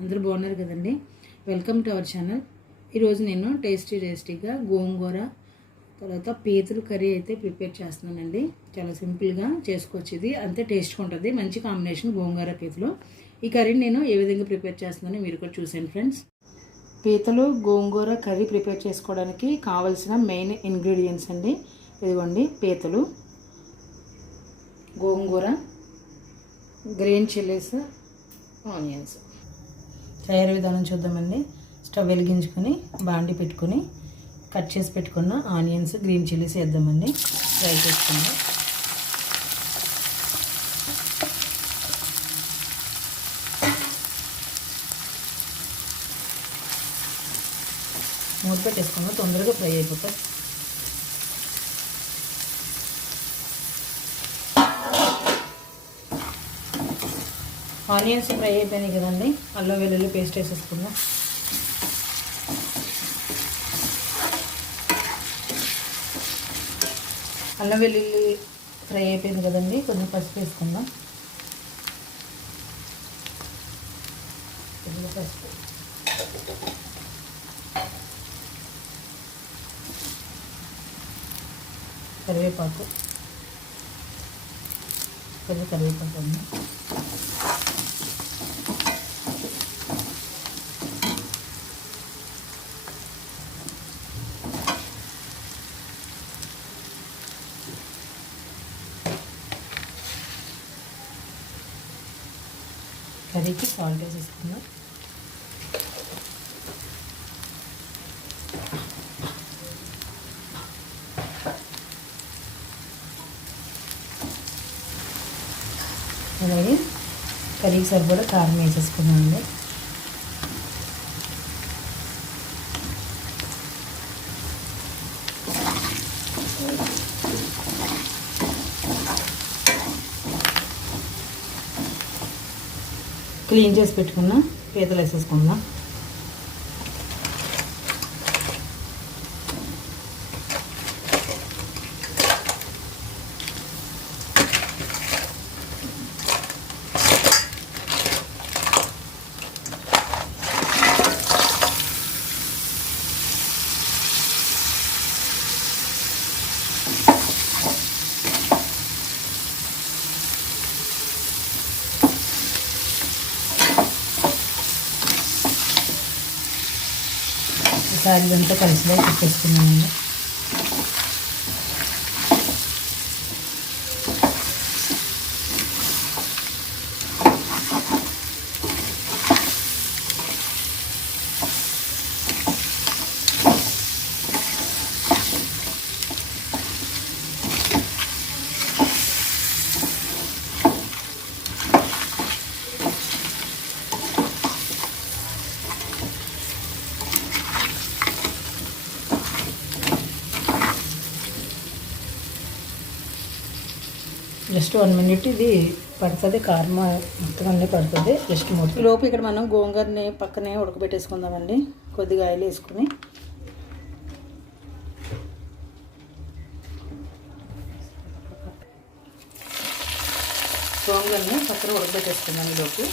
అందరూ బాగున్నారు కదండి. Welcome to our channel. ఈరోజు నేను టేస్టీగా గోంగూర తర్వాత పీతలు కర్రీ అయితే ప్రిపేర్ చేస్తున్నానండి. చాలా సింపుల్గా చేసుకోవచ్చు. ఇది అంతే టేస్ట్గా ఉంటుంది. మంచి కాంబినేషన్ గోంగూర పీతలు. ఈ కర్రీని నేను ఏ విధంగా ప్రిపేర్ చేస్తున్నానో మీరు కూడా చూసాను ఫ్రెండ్స్. పీతలు గోంగూర కర్రీ ప్రిపేర్ చేసుకోవడానికి కావాల్సిన మెయిన్ ఇంగ్రీడియంట్స్ అండి. ఇదిగోండి పీతలు, గోంగూర, గ్రీన్ చిల్లీస్, ఆనియన్స్. తయారీ విధానం చూద్దామండి. స్టవ్ వెలిగించుకొని బాండి పెట్టుకొని కట్ చేసి పెట్టుకున్న ఆనియన్స్, గ్రీన్ చిల్లీస్ వేద్దామండి. ఫ్రై చేసుకుందాం. మూత పెట్టేసుకుందాం, తొందరగా ఫ్రై అయిపోతాయి. ఆనియన్స్ ఫ్రై అయిపోయినాయి కదండి. అల్లం వెల్లుల్లి పేస్ట్ వేసేసుకుందాం. అల్లం వెల్లుల్లి ఫ్రై అయిపోయింది కదండి. కొంచెం పసుపు వేసుకుందాం. కొద్దిగా పసుపు, కరివేపాకు, కొద్దిగా కరివేపాకు ఉంది. కర్రీకి సాల్ట్ వేసేసుకుందాం. అలాగే కర్రీకి సరిపడా కారం వేసేసుకున్నామండి. క్లీన్ చేసి పెట్టుకున్న పీతలు వేసేసుకుందాం. ఒకసారి ఇదంతా కలిసిలో పెట్టేసుకున్నానండి. జస్ట్ 1 minute ఇది పడుతుంది. కారం మొత్తం అన్నీ పడుతుంది. జస్ట్ మూత లోపు ఇక్కడ మనం గోంగూరని పక్కనే ఉడకబెట్టేసుకుందామండి. కొద్దిగా ఆయిల్ వేసుకుని గోంగూరని పక్కన ఉడకబెట్టేసుకుందాం. ఈలోపు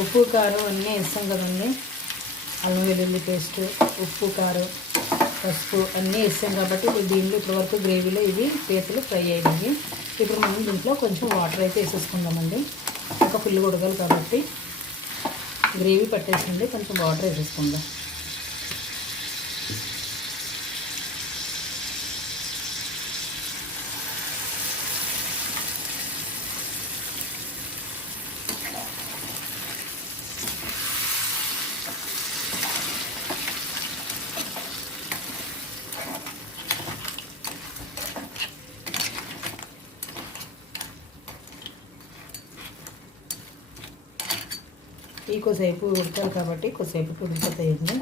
ఉప్పు కారం అన్నీ వేస్తాం కదండి. అల్లం వెల్లుల్లి పేస్ట్, ఉప్పు కారం, పసుపు అన్నీ వేస్తాం కాబట్టి ఇప్పుడు దీంట్లో ఇప్పటివరకు గ్రేవీలో ఇవి పీతలు ఫ్రై అయినాయి. ఇప్పుడు మనం దీంట్లో కొంచెం వాటర్ అయితే వేసేసుకుందామండి. ఒక ఫుల్ ఉడకాలి కాబట్టి గ్రేవీ పట్టేసింది. కొంచెం వాటర్ వేసేసుకుందాం. ఈ కొద్దిసేపు ఉడకాలి కాబట్టి కొద్దిసేపు ఉడికిపోతాయండి.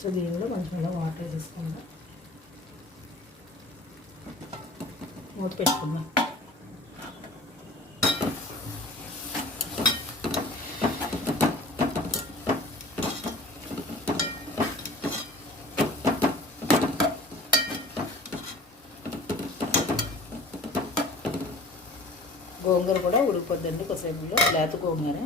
సో దీనిలో కొంచెం ఇలా వాటర్ వేసేసుకుందాం, మూత పెట్టుకుందాం. గోంగూర కూడా ఉడికిపోద్దండి కొద్దిసేపులో, లేత గోంగూర.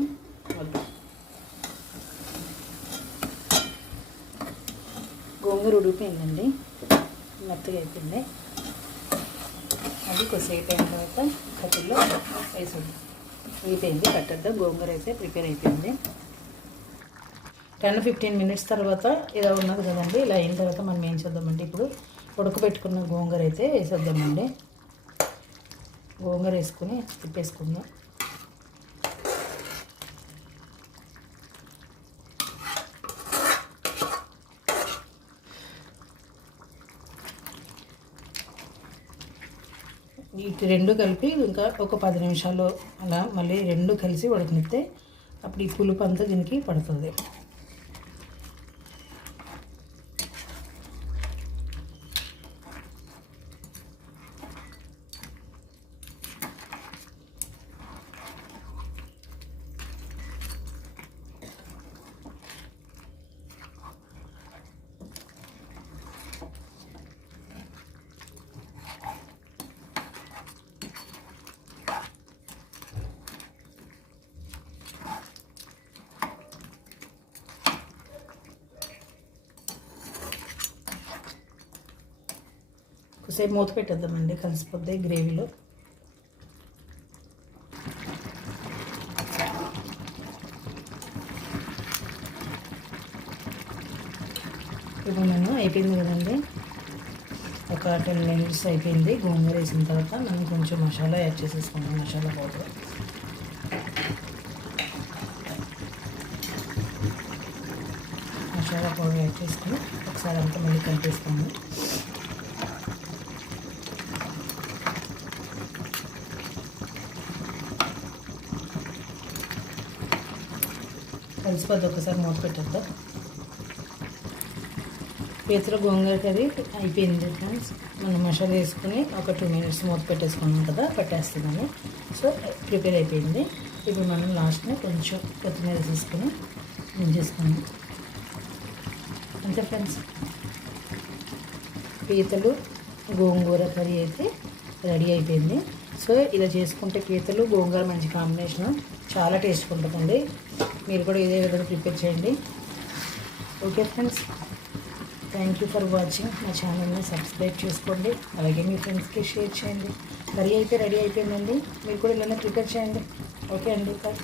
గోంగూర ఉడికిపోయిందండి, మెత్తగా అయిపోయింది. అది కొద్దిసేపు అయిన తర్వాత కట్టెల్లో వేసేది అయిపోయింది. కట్టెద్ద గోంగూర అయితే ప్రిపేర్ అయిపోయింది. 10-15 మినిట్స్ తర్వాత ఇలా ఉన్నది కదండి. ఇలా అయిన తర్వాత మనం ఏం చేద్దామంటే ఇప్పుడు ఉడకబెట్టుకున్న గోంగూర అయితే వేసేద్దామండి. గోంగూర వేసుకుని తిప్పేసుకుందాం. వీటి రెండు కలిపి ఇంకా ఒక 10 నిమిషాలు అలా మళ్ళీ రెండు కలిసి ఉడకనిస్తే అప్పుడు ఈ పులుపు అంతా దీనికి పడుతుంది. కొద్దిసేపు మూత పెట్టేద్దామండి, కలిసిపోద్ది గ్రేవీలో. ఇప్పుడు మనం అయిపోయింది కదండి, ఒక 10 మినిట్స్ అయిపోయింది. గోంగూర వేసిన తర్వాత మనం కొంచెం మసాలా యాడ్ చేసేసుకున్నాం, masala powder. Masala powder add చేసుకుని ఒకసారి అంతా మళ్ళీ కలిపేస్తాము. కలిసిపోద్ది, ఒకసారి మూత పెట్టేద్దాం. పీతల గోంగూర కర్రీ అయిపోయింది ఫ్రెండ్స్. మనం మసాలా వేసుకుని ఒక 2 మినిట్స్ మూత పెట్టేసుకున్నాం కదా, పెట్టేస్తున్నాను. సో ప్రిపేర్ అయిపోయింది. ఇప్పుడు మనం లాస్ట్ని కొంచెం కొత్తిమీర వేసేసుకుని దించేసుకున్నాం. అంతే ఫ్రెండ్స్, పీతలు గోంగూర కర్రీ అయితే రెడీ అయిపోయింది. సో ఇలా చేసుకుంటే పీతలు గోంగూర మంచి కాంబినేషన్, చాలా టేస్ట్గా ఉంటుందండి. మీరు కూడా ఇదే విధంగా ప్రిపేర్ చేయండి. Okay friends, thank you for watching. మా ఛానల్ని సబ్స్క్రైబ్ చేసుకోండి, అలాగే మీ ఫ్రెండ్స్కి షేర్ చేయండి. కర్రీ అయితే రెడీ అయిపోయిందండి, మీరు కూడా ఇలానే ప్రిపేర్ చేయండి. ఓకే అండి, బాయ్.